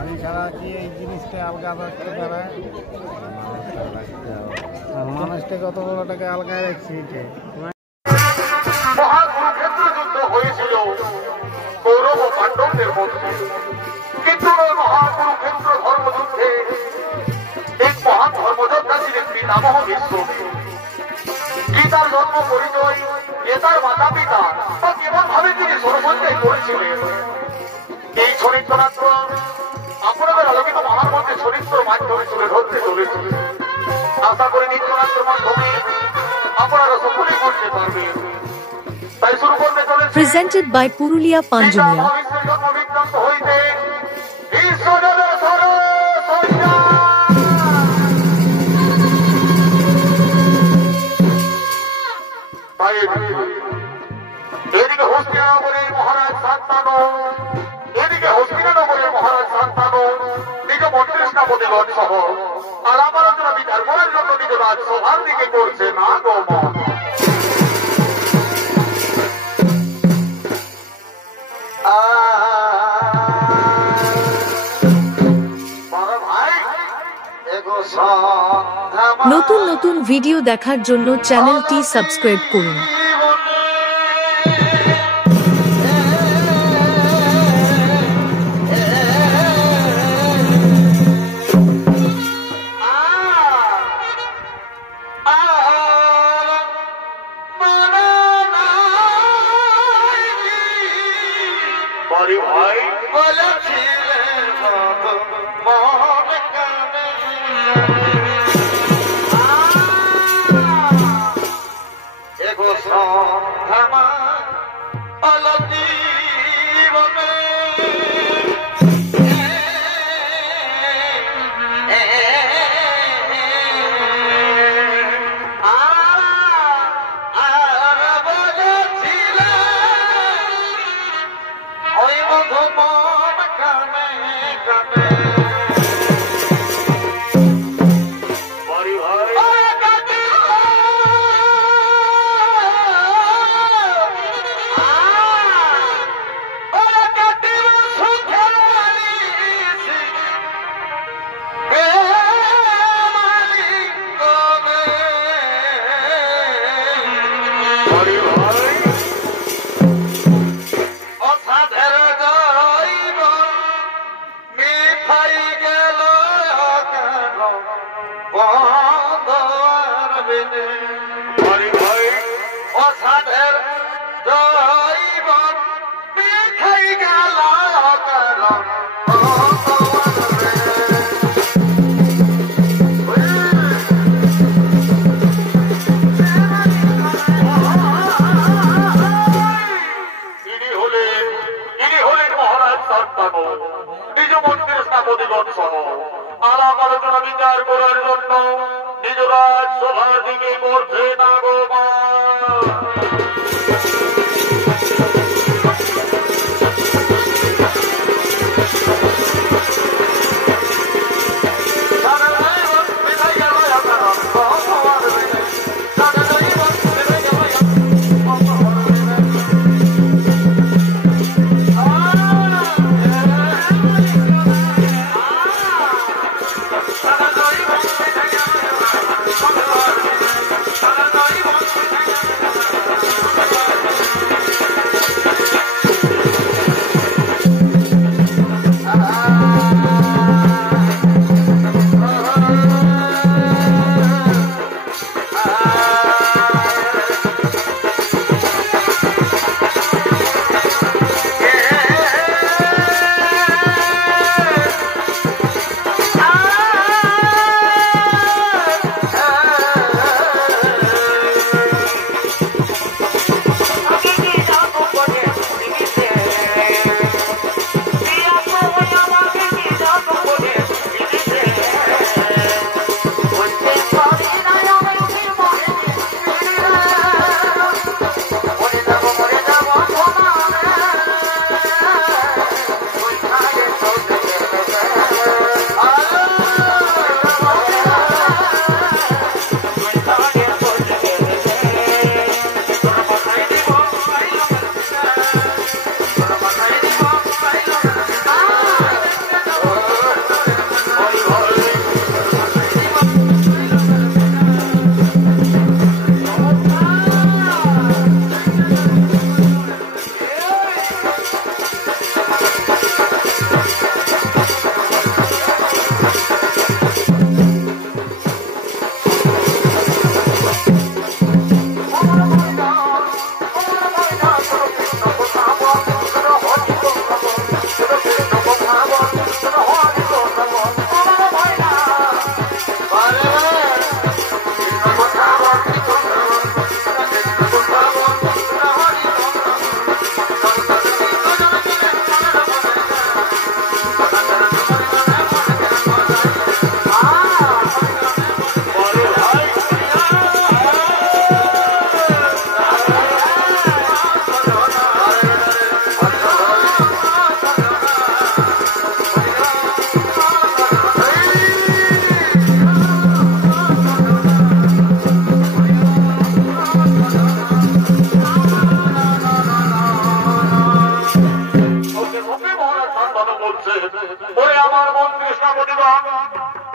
আমি ছাড়া কি এই জিনিসটা আলগা রাখতে পারে মানুষটা কত বড় টাকা আলগায় রাখছি মহাকুরুক্ষেত্র যুদ্ধ হয়েছিল কৌরব ও পাণ্ডবদের মধ্যে, কিন্তু ওই মহাকুরুক্ষেত্র ধর্মযুদ্ধে এক মহান ধর্মযোদ্ধা ছিলেন পিতামহ ভীষ্ম। গীতার জন্ম পরিচয় গীতার মাতা পিতা বা কেমন ভাবে তিনি সর্বজ্ঞাই করেছিলেন। এই চরিত্রনাট্য আপনাদের আলোকিত মহার মধ্যে চরিত্র মাধ্যমে তুলে ধরতে চলেছিল। আশা করি নৃত্যনাট্যের মাধ্যমে আপনারা সকলেই বুঝতে পারবেন। তাই শুরু করতে চলেছে presented by Purulia Panjuniya. জন্মবিক্রান্ত হইতে বিশ্বজগৎ ধরো সৈন্য। এদিকে হস্তিনানগরের মহারাজ শান্তানু, এদিকে হস্তিনানগরের মহারাজ শান্তানু নিজ মন্ত্রিষ্ণাপতিগণ সহ আলাপ আলোচনা বিচার করার জন্য নিজ রাজসভার দিকে করছে না গমন। নতুন নতুন ভিডিও দেখার জন্য চ্যানেলটি সাবস্ক্রাইব করুন। নিজ মন্ত্রিষ্ণাপতিগণ সহ আলাপ আলোচনা বিচার করার জন্য নিজ রাজসভার দিকে করছে না গোপাল। বলছে, ওরে আমার মন কৃষ্ণাপতিগণ,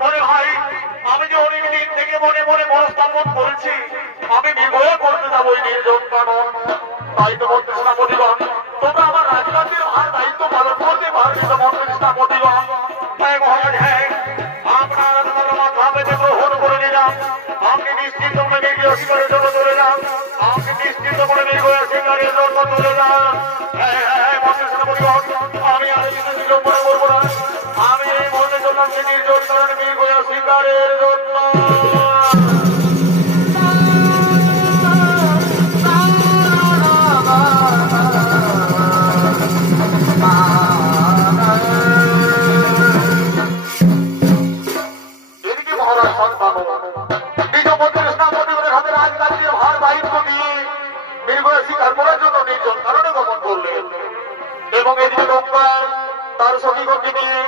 মনে হয় আমি যে অনেক দিন থেকে মনে মনে মনস্থাপন করেছি আমি বিবাহ করতে যাবো এই নির্জন কানন। তাই তো মন কৃষ্ণাপতিগণ, তোমরা আমার রাজকার্যের ভার দায়িত্ব পালন করতে পারবে তো মন কৃষ্ণাপতিগণ। তাই মহারাজ, হ্যাঁ, আপনারা তোমার মাথা পেতে গ্রহণ করে নিলাম। আপনি নিশ্চিন্ত মনে নির্গয় শিকারের জন্য চলে যান। আপনি নিশ্চিন্ত মনে নির্গয় শিকারের জন্য চলে যান। হ্যাঁ হ্যাঁ মন কৃষ্ণাপতিগণ, আমি আর কিছু সুযোগ মনে করবো না। আমি এই মনে চললাম সে নির্জন কারণে নির্গয় শিকারের জন্য। এবং এদিকে লোকমান তার সখীগণকে নিয়ে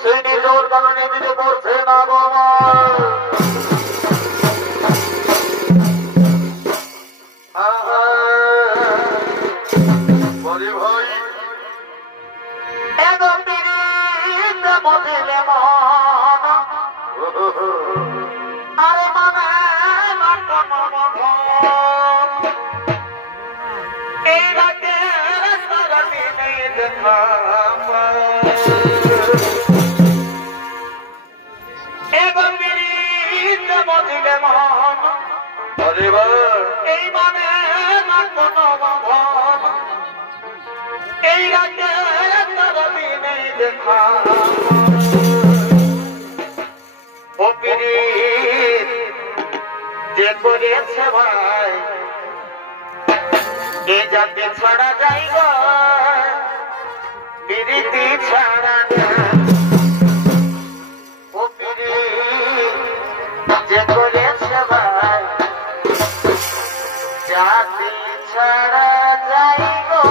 সেই নির্জন কারণে দিতে পড়ছে না এই মানে এই রাতে নেই দেখা ও পীড়িত যে করেছে ভাই এ জাতি ছাড়া যাই গো পীড়িতি ছাড়া ও পীড়িত যে করেছে ভাই জাতি ছাড়া যাই গো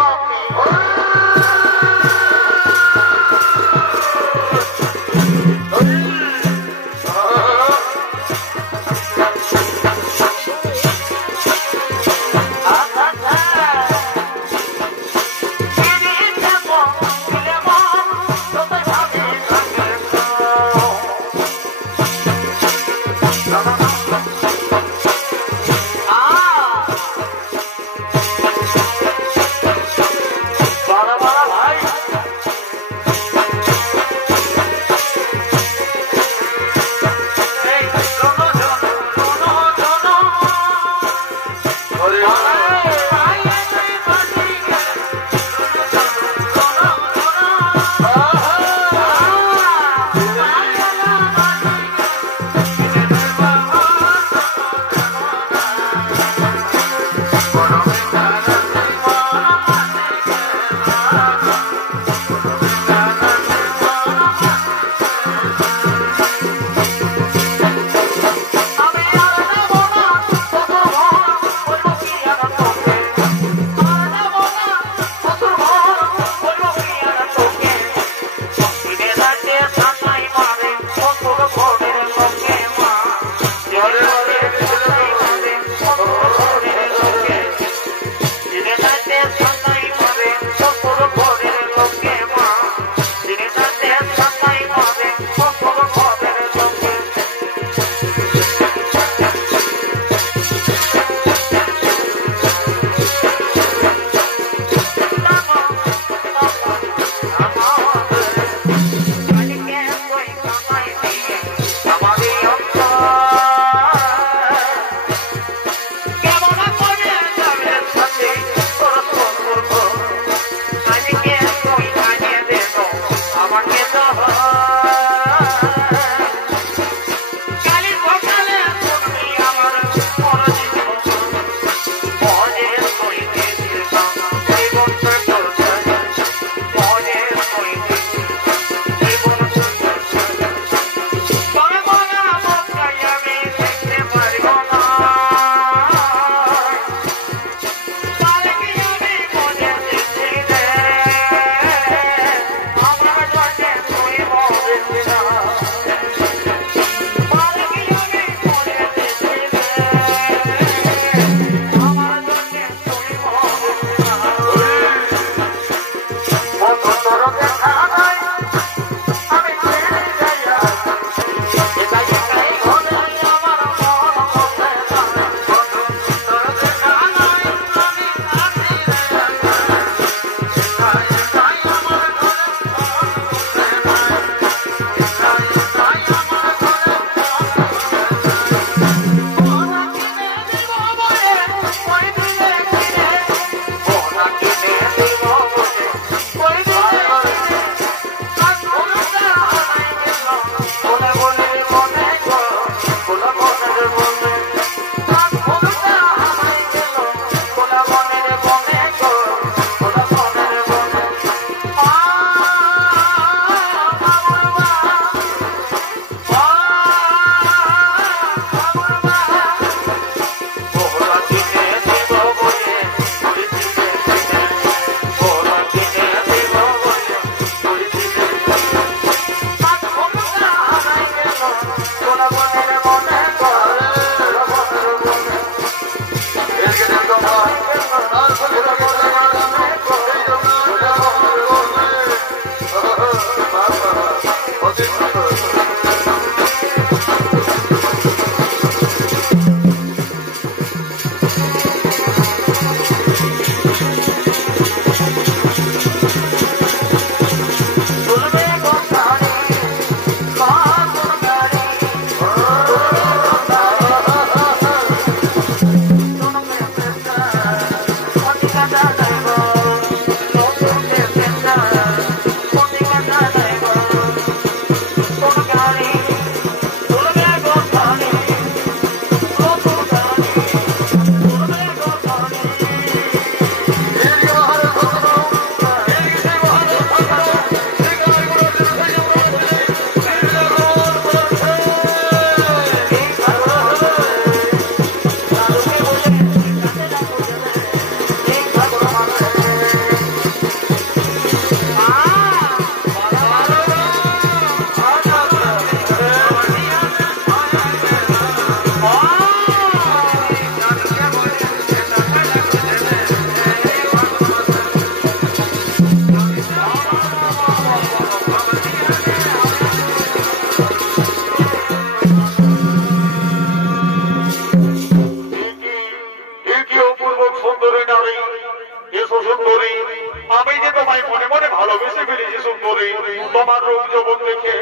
তোমায় মনে মনে ভালোবেসে ফেলেছি সুন্দরী। তোমার রূপ যৌবন দেখে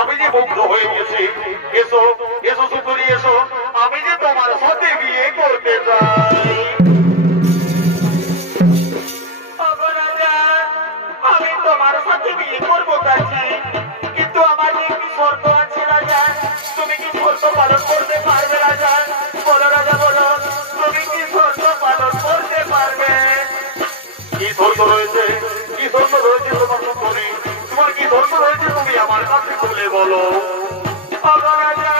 আমি যে মুগ্ধ হয়ে গেছি। এসো এসো সুন্দরী এসো, আমি যে তোমার সাথে বিয়ে করতে চাই। আমি তোমার সাথে বিয়ে করবো চাইছি, কিন্তু আমার যে একটি শর্ত আছে রাজা। তুমি কি শর্ত পালন করতে পারবে রাজা? বলো রাজা বলো, তুমি কি শর্ত পালন করতে পারবে? কি শর্ত রয়েছে, কি শর্ত রয়েছে তোমার সুন্দরী? তোমার কি শর্ত রয়েছে তুমি আমার কাছে খুলে বলো। রাজা,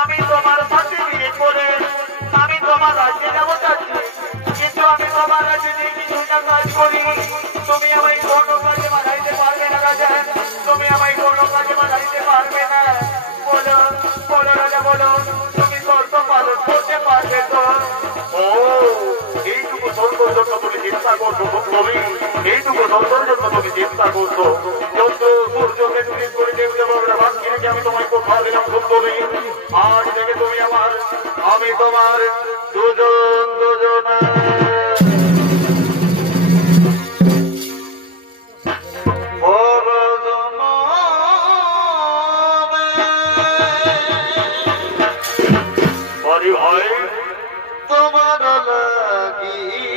আমি তোমার সাথে বিয়ে করে আমি তোমার রাজ্যে যাবো চাচ্ছি, কিন্তু আমি তোমার রাজ্যে যে কিছুটা কাজ করি তুমি আমায় কোনো কাজে বাধাইতে পারবে না রাজা। তুমি আমায় কোনো কাজে বাধাইতে পারবে না। বলো বলো রাজা বলো, তুমি শর্ত পালন করতে পারবে তো? ও এইটুকু শর্তর জন্য তুমি চিন্তা করছো সুন্দরী, এইটুকু শর্তর জন্য তুমি চিন্তা করছো। চন্দ্র সূর্যকে তুমি করে দেবতে পারবে বাকি রেখে আমি তোমায় কোথাও দিলাম সুন্দরী। আজ থেকে তুমি আমার, আমি তোমার দুজন দুজনা। তোমার লাগিয়া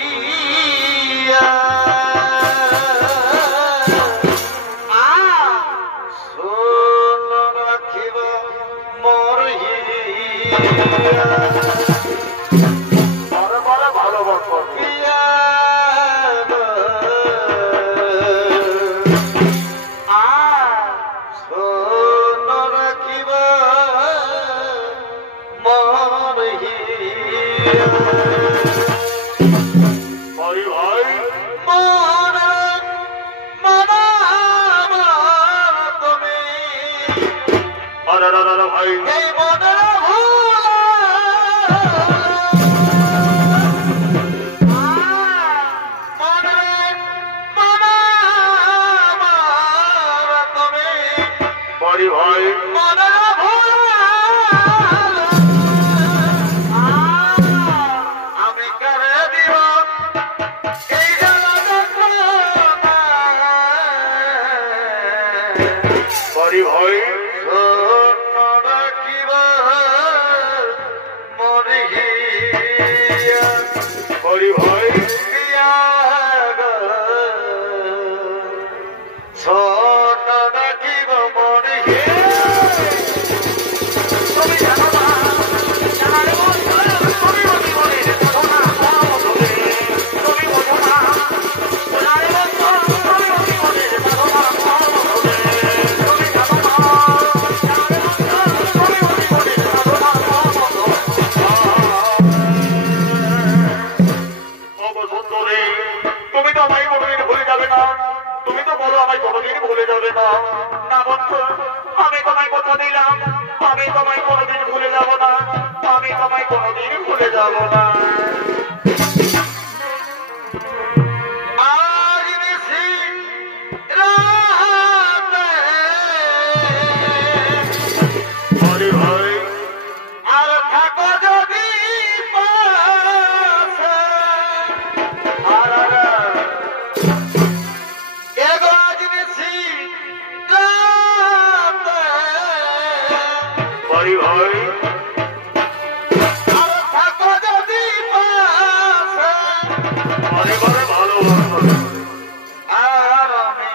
শোন রাখিব মোর হিয়া। ভালোবাসা শোন রাখিব মোর হিয়া। ভাই ভাই তুমি ভাই এই মনে বড়ি ভাই আমি করে দিব এই বড়ি ভাই বড়ি ভাই তুমি তো আমায় কোনোদিন ভুলে যাবে না। তুমি তো বলো আমায় কোনোদিন ভুলে যাবে না। না বন্ধু, আমি তোমায় কথা দিলাম, আমি তোমায় কোনোদিন ভুলে যাব না। আমি তোমায় কোনোদিন ভুলে যাব না। আজ নিশি রাতে হরি ভাই আর থাকো যদি পাশে। হরি ভাই পরিবারে ভালোবাসা আর আমি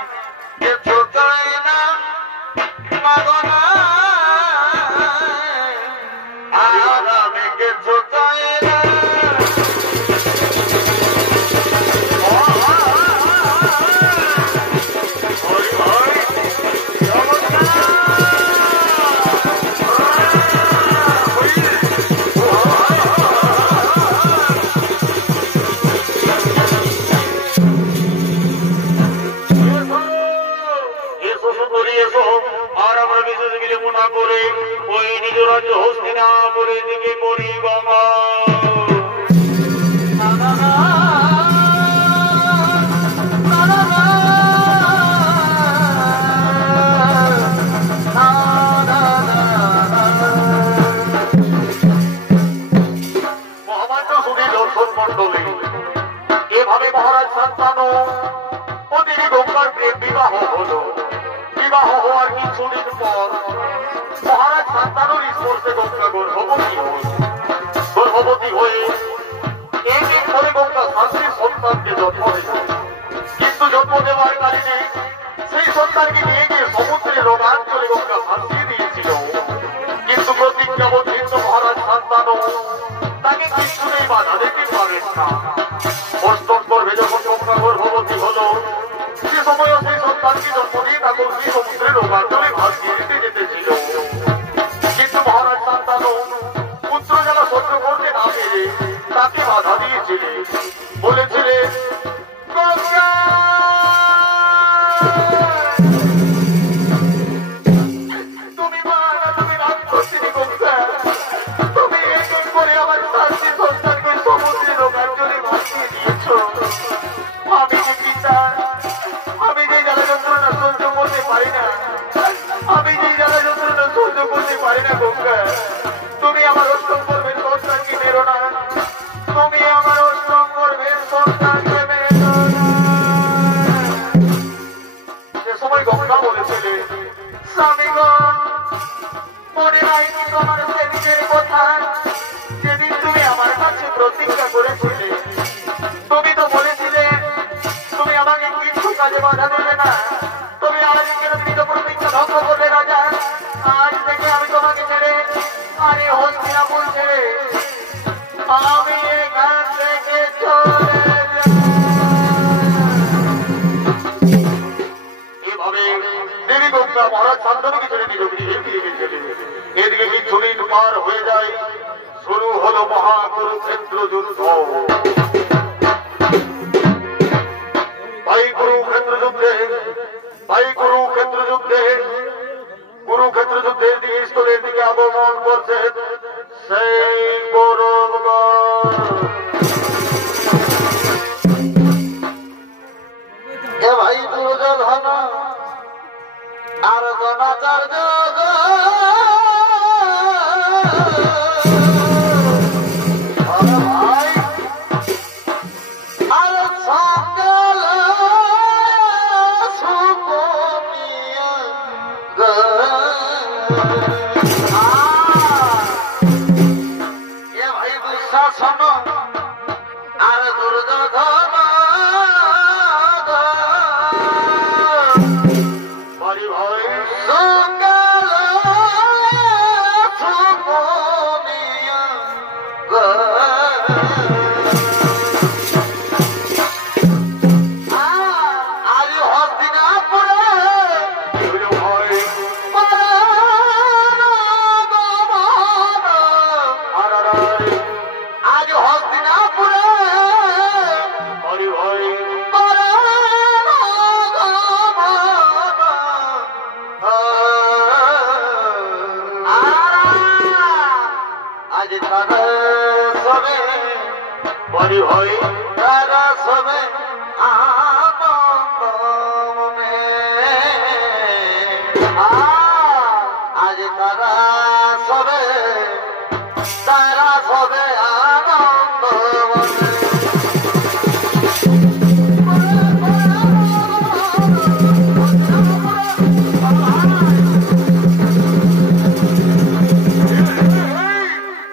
কিছু চাই না মাগনা। আর আমি কিছু চাই না। হরি ভাই আর আমরা বিশেষ বিলম্ব না করে ওই নিজ রাজ্য হস্তিনাপুরের দিকে করি বাবা। মহামান্য শুনে দর্শন মন্ডলী এভাবে মহারাজ শান্তনু অতি দিনই গঙ্গার প্রেম বিবাহ হলো। বিবাহ হওয়ার কিছুদিন পর মহারাজ শান্তানুর স্পর্শে গঙ্গা গর্ভবতী হল। গর্ভবতী হয়ে এক এক করে গঙ্গা শান্তির সন্তানকে জন্ম দিল। কিন্তু জন্ম দেওয়ার কারণে সেই সন্তানকে নিয়ে গিয়ে সমুদ্রে রোমাঞ্চলে গঙ্গা ভাসিয়ে দিয়েছিল। কিন্তু প্রতিজ্ঞাবদ্ধ মহারাজ শান্তানু তাকে কিছুতেই বাধা দিতে পারেন না। অষ্টম পর্বে যখন গঙ্গা গর্ভবতী হল, সে সময়ও সেই সন্তানকে জন্ম দিয়ে তাকে সেই সমুদ্রে রোমাঞ্চলে ভাসিয়ে দিতে যেতেছিল। কিন্তু মহারাজ শান্তানু পুত্র জ্বালা সহ্য করতে না পেরে তাকে বাধা দিয়েছিলেন। বলেছিলেন, গঙ্গা তুমি মা না, তুমি রাক্ষসিনী গঙ্গা, তুমি এক এক করে আমার শান্তি সন্তানকে সমুদ্রে রোমাঞ্চলে ভাসিয়ে দিয়েছ। আমি যে পিতা, আমি যে জ্বালা যন্ত্রণা সহ্য করতে পারি না, আমি যে জ্বালা যন্ত্রণা সহ্য করতে পারি না গঙ্গা, তুমি আমার অষ্টম গর্ভের সন্তানকে মেরো না, তুমি আমার অষ্টম গর্ভের সন্তানকে মেরো না। সে সময় গঙ্গা বলেছিলে, স্বামীগণ, মনে নাই কি তোমার সেদিনের কথা, যেদিন তুমি আমার কাছে প্রতিজ্ঞা করেছিলে? তুমি তো বলেছিলে তুমি আমাকে কিছু কাজে বাধা দেবে না। তুমি আজ কেন তুমি তো প্রতিজ্ঞা ভঙ্গ করলে রাজা? আজ থেকে আমি তোমাকে ছেড়ে, আরে হস্তিনাপুর ছেড়ে আমি এখান থেকে চলে যাব। এভাবে দেবী গঙ্গা মহারাজ শান্তনুকে ছেড়ে নিজ গৃহে ফিরে গেছিলেন। এদিকে কিছুদিন পার হয়ে যায়, শুরু হলো মহাকুরুক্ষেত্র যুদ্ধ। কুরুক্ষেত্র যুদ্ধের দিকে স্থলের দিকে আগমন করছে সেই কৌরবগণ। এ ভাই দুর্যোধন আর দ্রোণাচার্য ভাই আর সকল সুকমিয়া এ ভাই দুঃশাসন আর দুর্যোধন ভাই সকল সুকমিয়া আজ হস্তিনাপুরে আজ হস্তিনাপুরে আজ তারা সবে বড়ি হই, তারা সবে আনন্দ মনে। আজ তারা সবে আনন্দ মনে।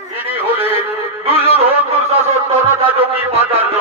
তিনি হলেন দুর্যোধন, দুঃশাসন, দ্রোণাচার্য, আচার্য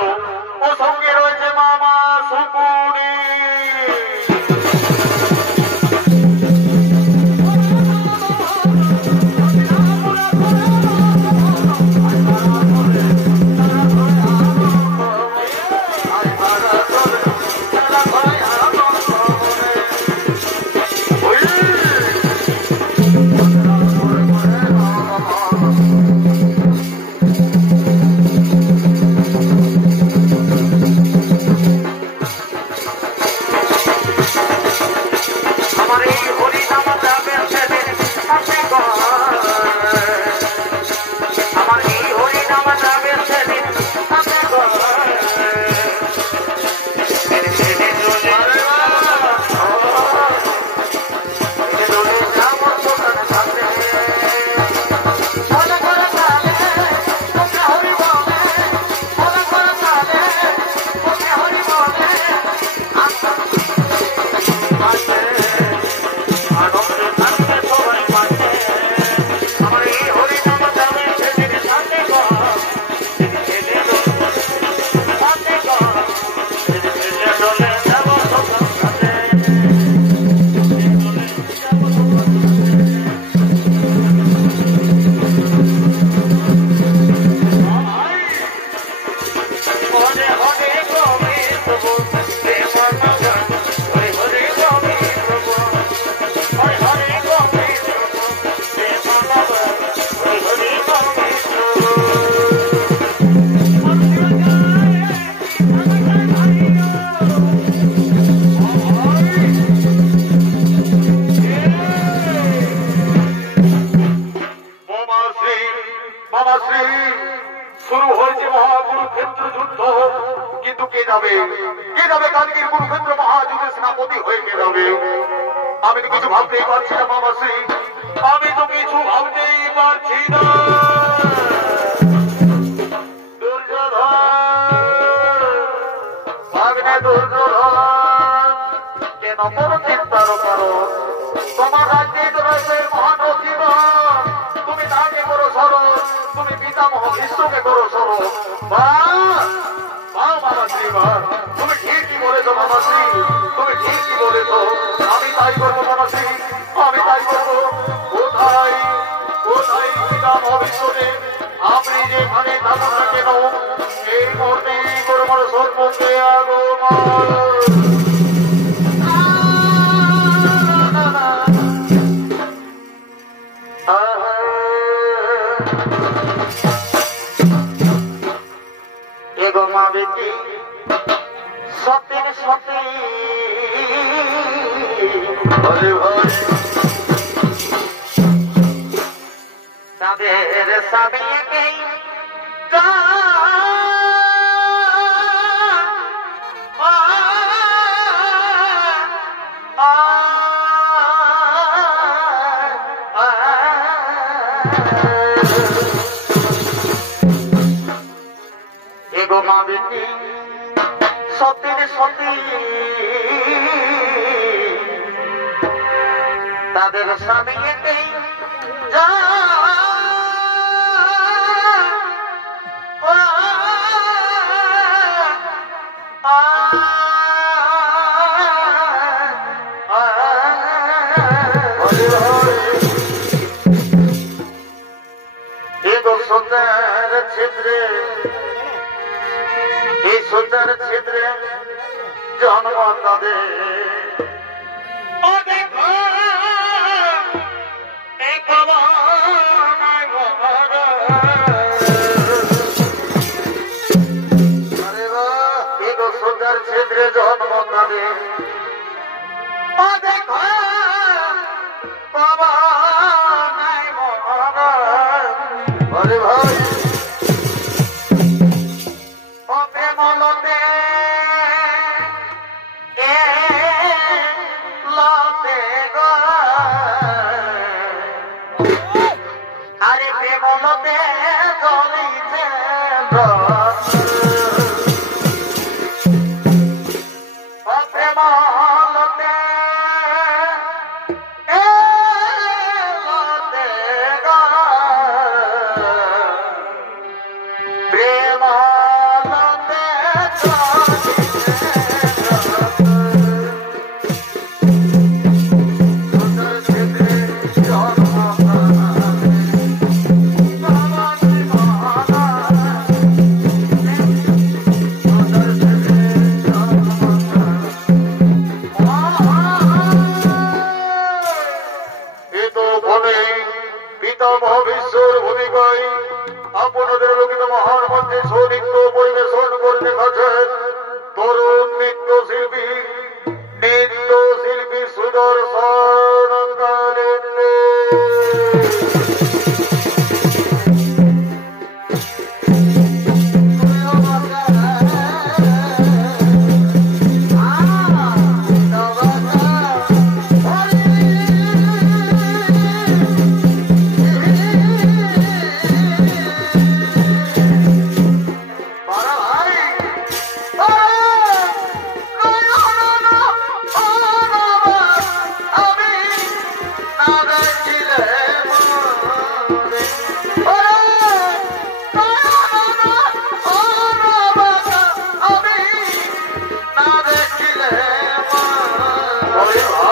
পাচ্ছে আনন্দে থাকবে সবাই পাচ্ছে আমার এই হরি নাম যাবে সেদিন সাথে শুরু হয়েছে মহাকুরুক্ষেত্র যুদ্ধ কিন্তু কে যাবে কালকের কুরুক্ষেত্র মহাযুদ্ধে সেনাপতি হয়ে কে যাবে আমি তো কিছু ভাবতেই পারছি না মামাশ্রী আমি তো কিছু ভাবতেই পারছি না কেন বড় চিন্তার কারণ তোমার রাজ্যে রয়েছে মহানদী তুমি তাকে করো সরল তুমি পিতামহ বিশ্বকে করো সরল মামাশ্রী তুমি ঠিকই বলেছ মামাশ্রী তুমি ঠিকই বলেছ আমি তাই করবো মামাশ্রী আমি তাই করবো কোথায় কোথায় পিতামহ বিশ্বকে আপনি যেখানে থাকুন না কেন এই মুহূর্তে করো বড় সর্বকে আগমন সত্যের সত্যি তাদের সাবিকে এগো মা বেটি সত্যের সত্যি তাদের সাবিকে যা সুন্দর ছিদ্রে এই সুন্দর ছিদ্রে জন্ম তাদের সুন্দর ছিদ্রে জন্ম তাদের ভাই আরে প্রেমলতে চলিছে প্রেমলতে বিশ্বর ভূমিকায় আপনাদের লোকিত মহান মঞ্চে সৌনৃত্য পরিবেশন করে দেখাচ্ছেন তরুণ নৃত্যশিল্পী সুদর্শন Oh,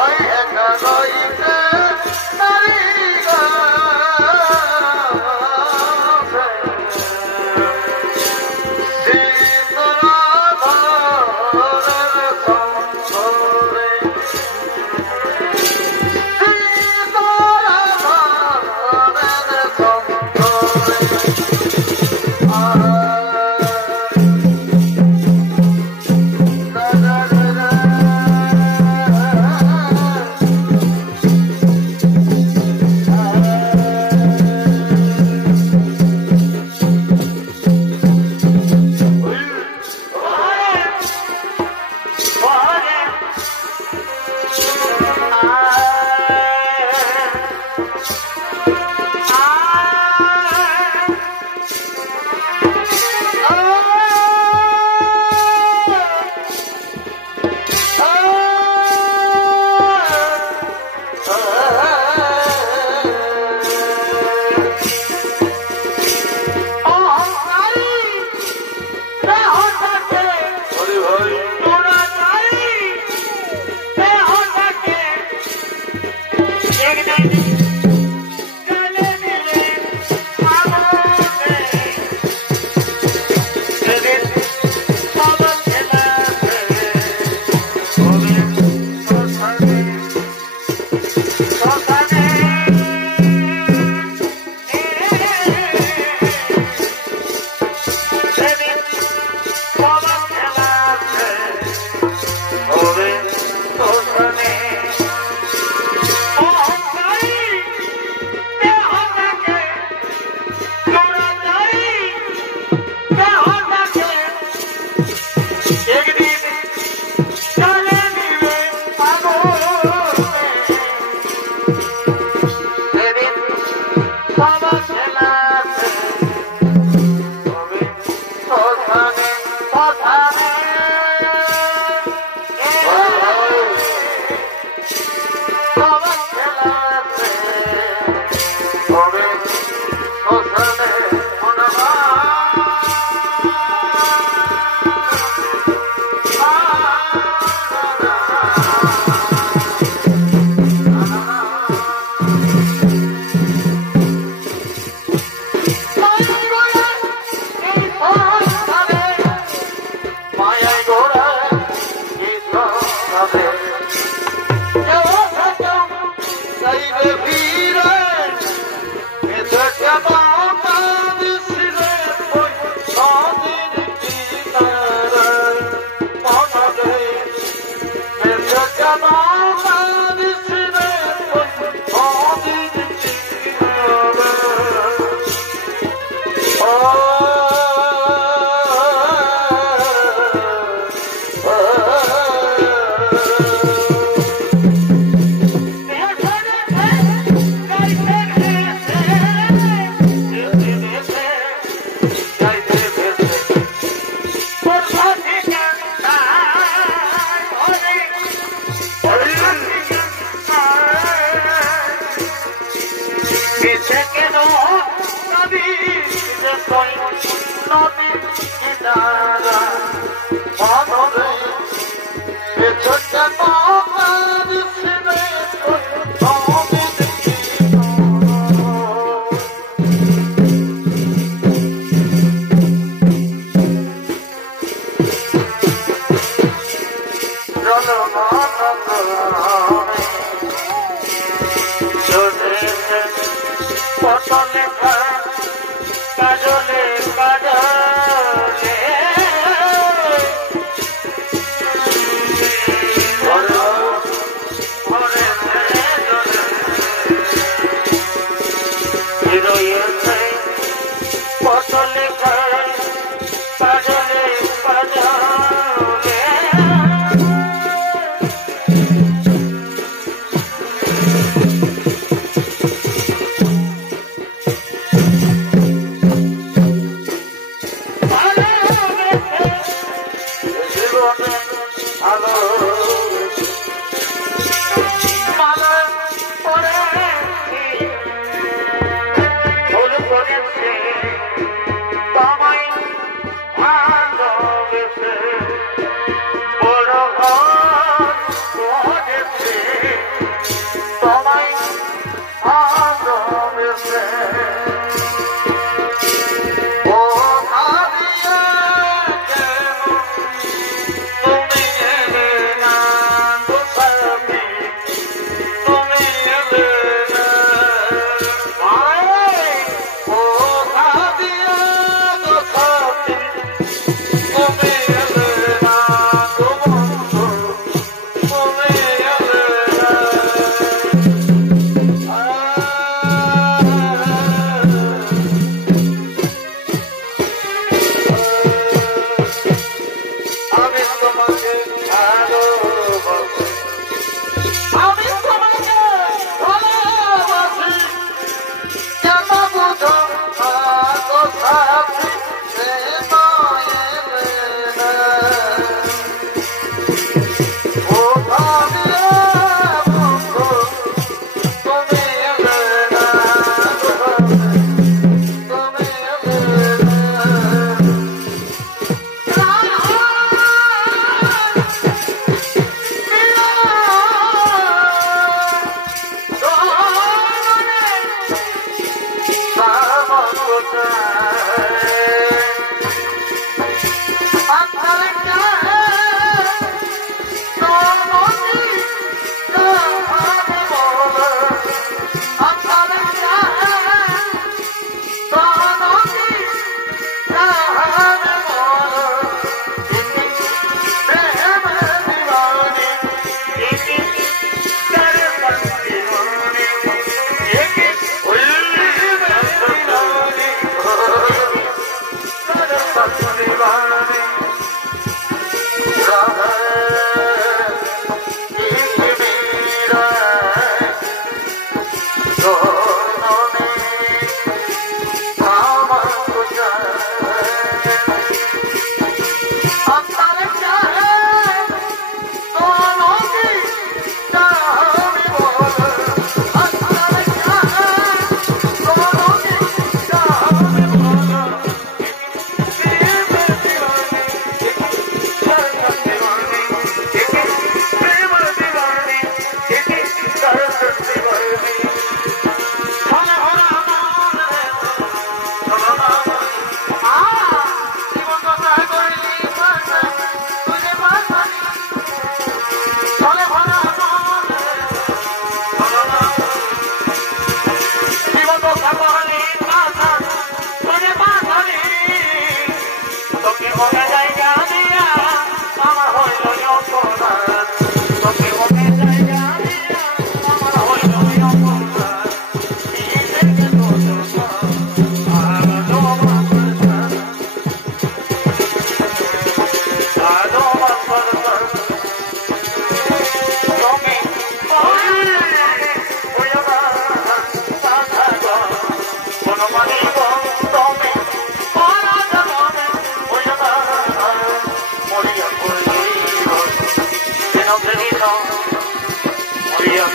María,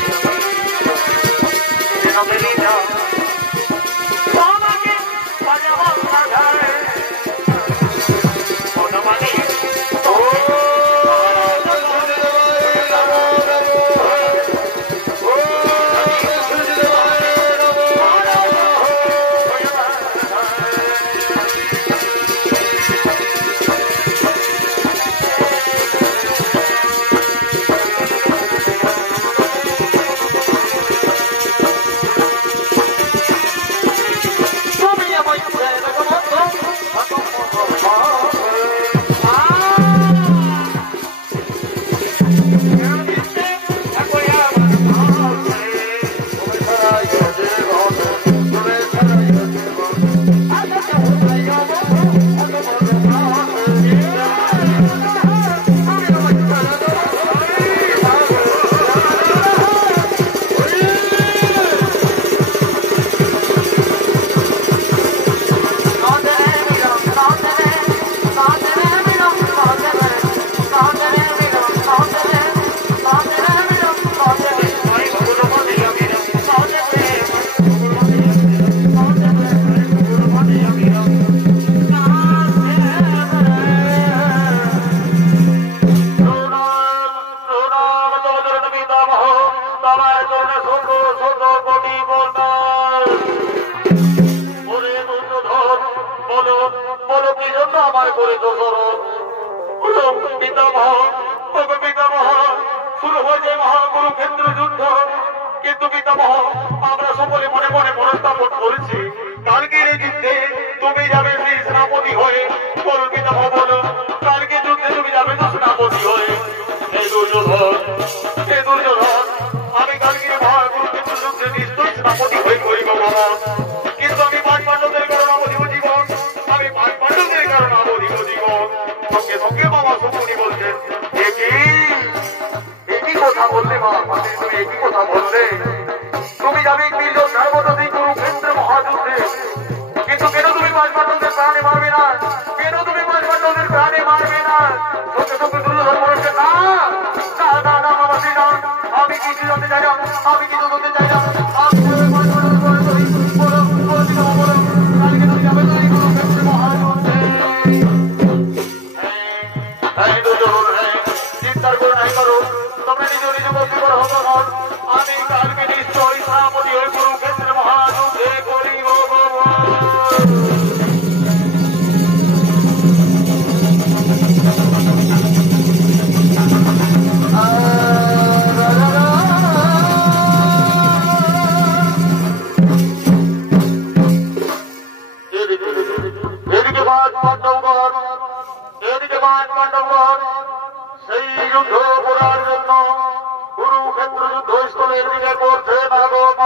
que no me diga, toma que vaya a matar, una manía, কিন্তু পিতামহ আমরা সকলে মনে মনে মনস্থাপন করেছি কালকে এই যুদ্ধে তুমি যাবে সেই সেনাপতি হয়ে বলুন পিতামহ বলুন কালকে যুদ্ধে তুমি যাবে তো সেনাপতি হয়ে এই দুর্যোধন আমি কালকে মহাকুরুক্ষেত্র যুদ্ধে নিশ্চয়ই সেনাপতি হয়ে করিব বাবা কিন্তু আমি পাঁচ পাণ্ডবদের কারণ অবধিব জীবন আমি পাঁচ পাণ্ডবদের কারণ অবধিব জীবন সঙ্গে সঙ্গে বাবা শকুনি বলছেন একই কথা বললে মা তুমি একই কথা বললে তুমি যাবে বীরযোদ্ধার মতো সেই কুরুক্ষেত্র মহাযুদ্ধে কিন্তু কেন তুমি পাঁচ পাণ্ডবদের প্রাণে মারবে না কেন তুমি পাঁচ পাণ্ডবদের প্রাণে মারবে না সঙ্গে সঙ্গে দুর্যোধন বলছে না আমি কিছু জানতে চাই না আমি কিছু করতে চাই না চিন্তার করে নাই করো তোমরা নিজ নিজ বস্তু করো আমি কালকে নিশ্চয়ই সেনাপতি হয়ে কুরুক্ষেত্রের মহাযুদ্ধে করিব সেই যুদ্ধ করার জন্য কুরুক্ষেত্র যুদ্ধস্থলের দিকে করছে ভাগবত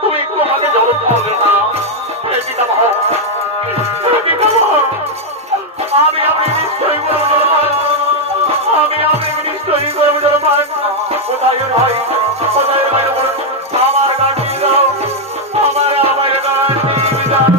তুমি একটু আমাকে জল খাওয়াবে না? পিতামহ, পিতামহ, আমি নিশ্চয়ই করবো জলপান, আমি নিশ্চয়ই করবো জলপান। কোথায় ভাই, কোথায় ভাই, আমার গান দিয়ে দাও, আমার গান দিয়ে দাও।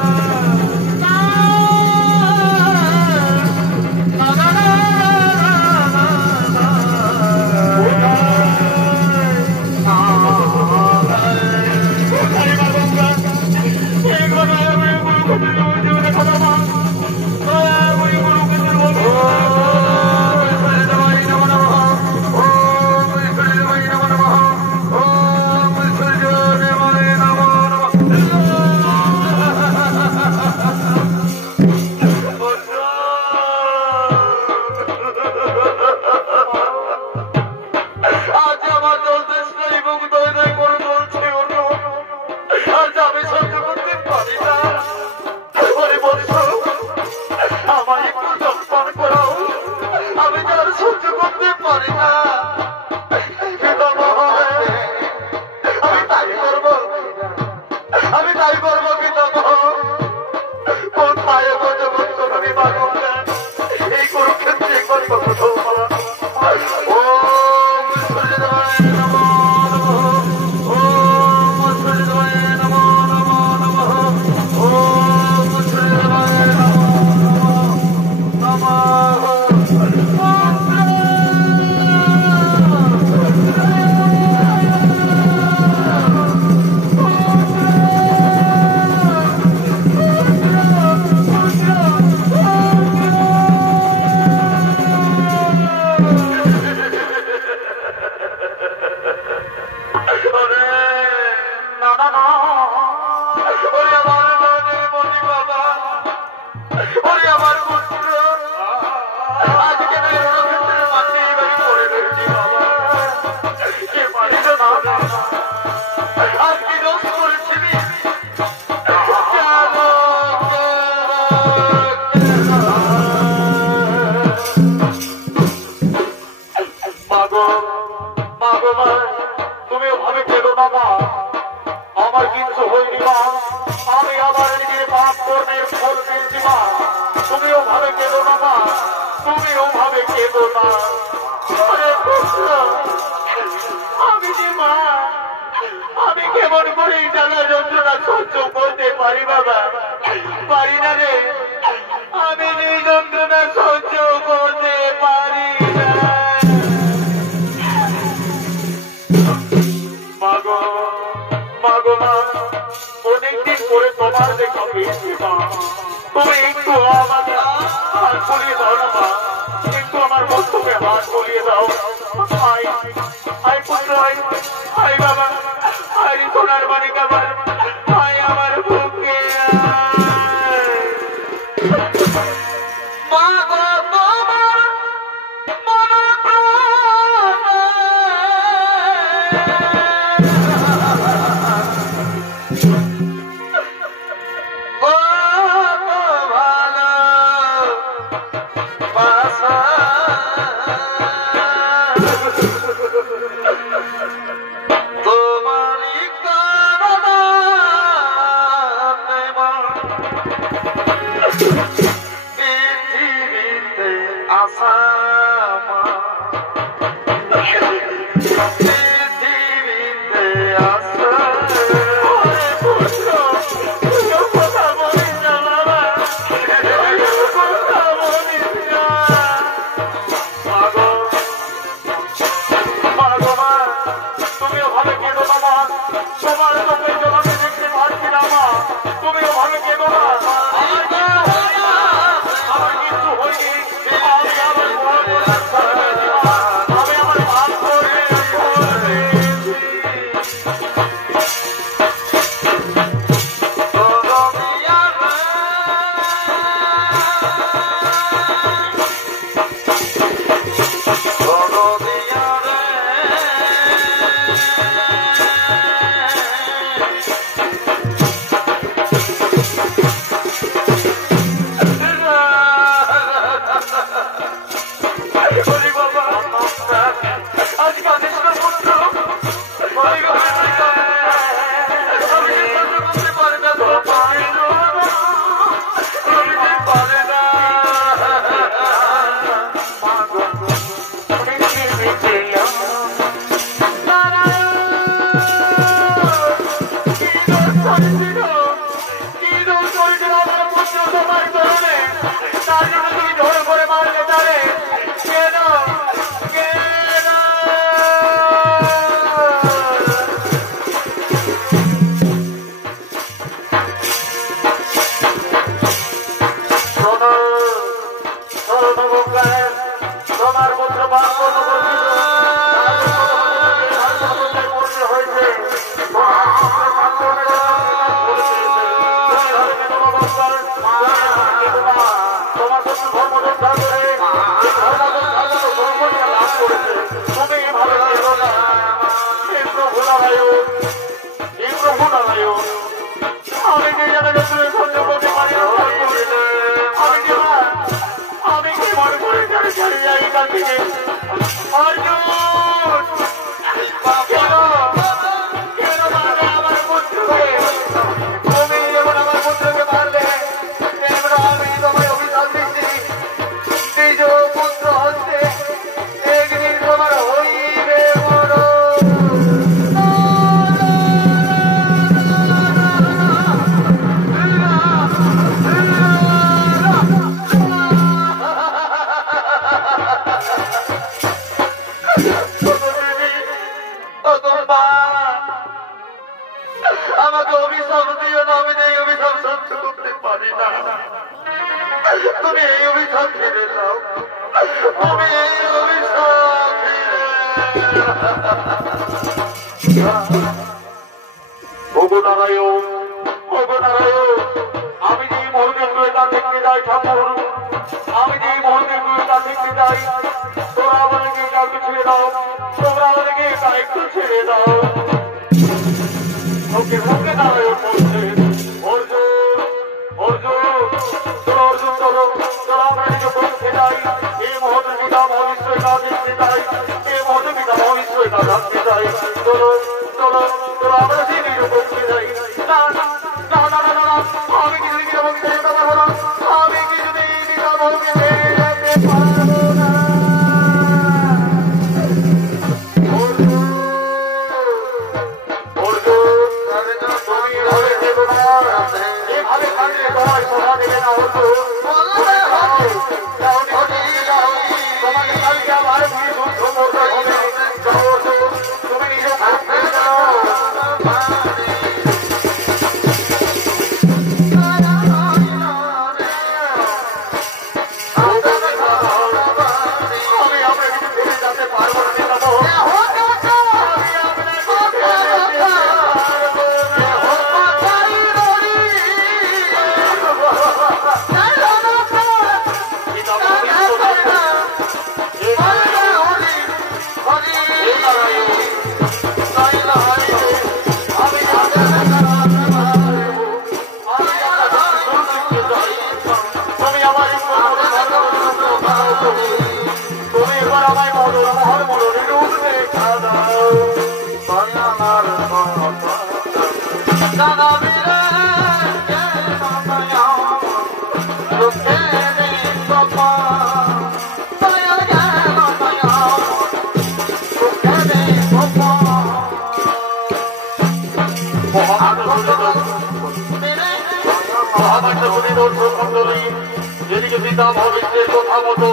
যেদিকে পিতা ভবিষ্যের কথা মতো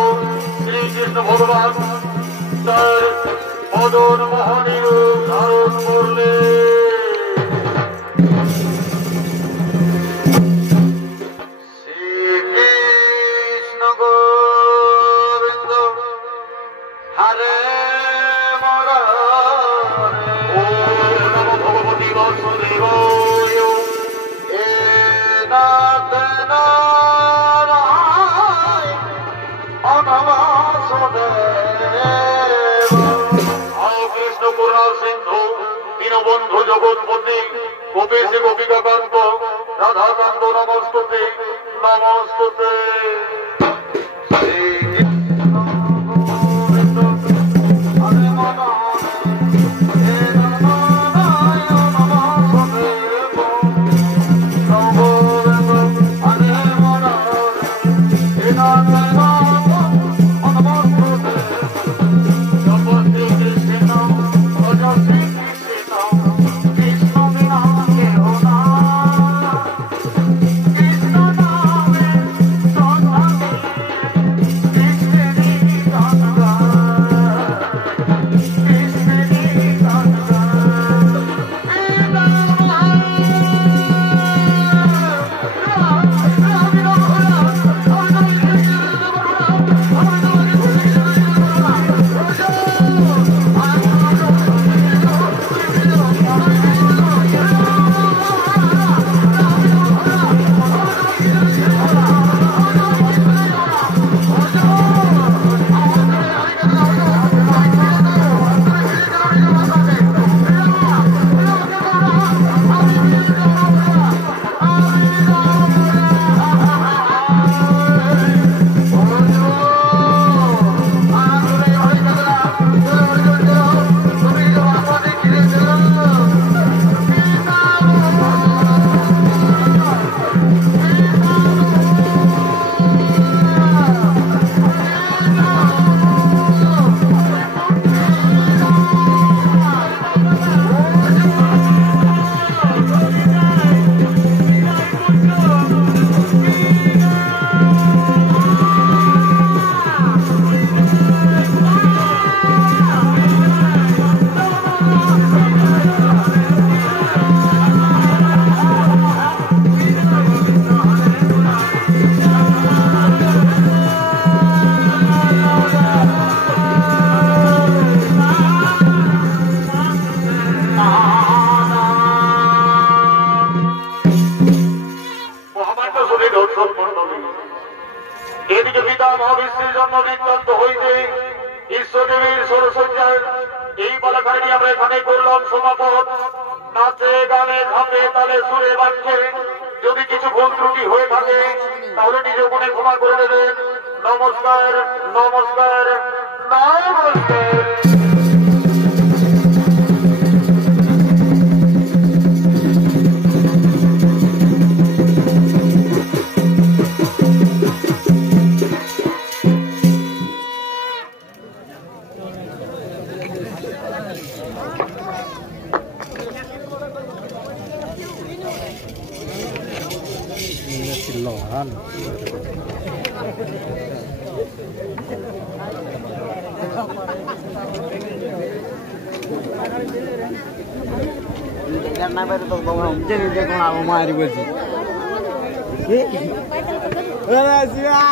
শ্রীকৃষ্ণ ভগবান তার মদন মোহনীর ধারণ করলে শ্রীকৃষ্ণ গোবিন্দ হরে ভগবতী বাসুদেব বন্ধু জগৎপতি গোপেশে গোপিকাকান্ত রাধাকান্ত নমস্তুতে নমস্তুতে Krishna এদিকে পিতা মহাবিশ্বের জন্ম বৃত্তান্ত হইতে ঈশ্বরদেবীর ষোড়শয্যার এই বালাখানি আমরা এখানে করলাম সমাপন। নাচে গানে ধাপে তালে সুরে বাক্যে যদি কিছু ভুল ত্রুটি হয়ে থাকে তাহলে নিজ মনে ক্ষমা করে দেবেন। নমস্কার, নমস্কার, নমস্কার। Silohan. Jangan naik itu bawang, jadi dia kena rumah di bawah sini. Rahasia.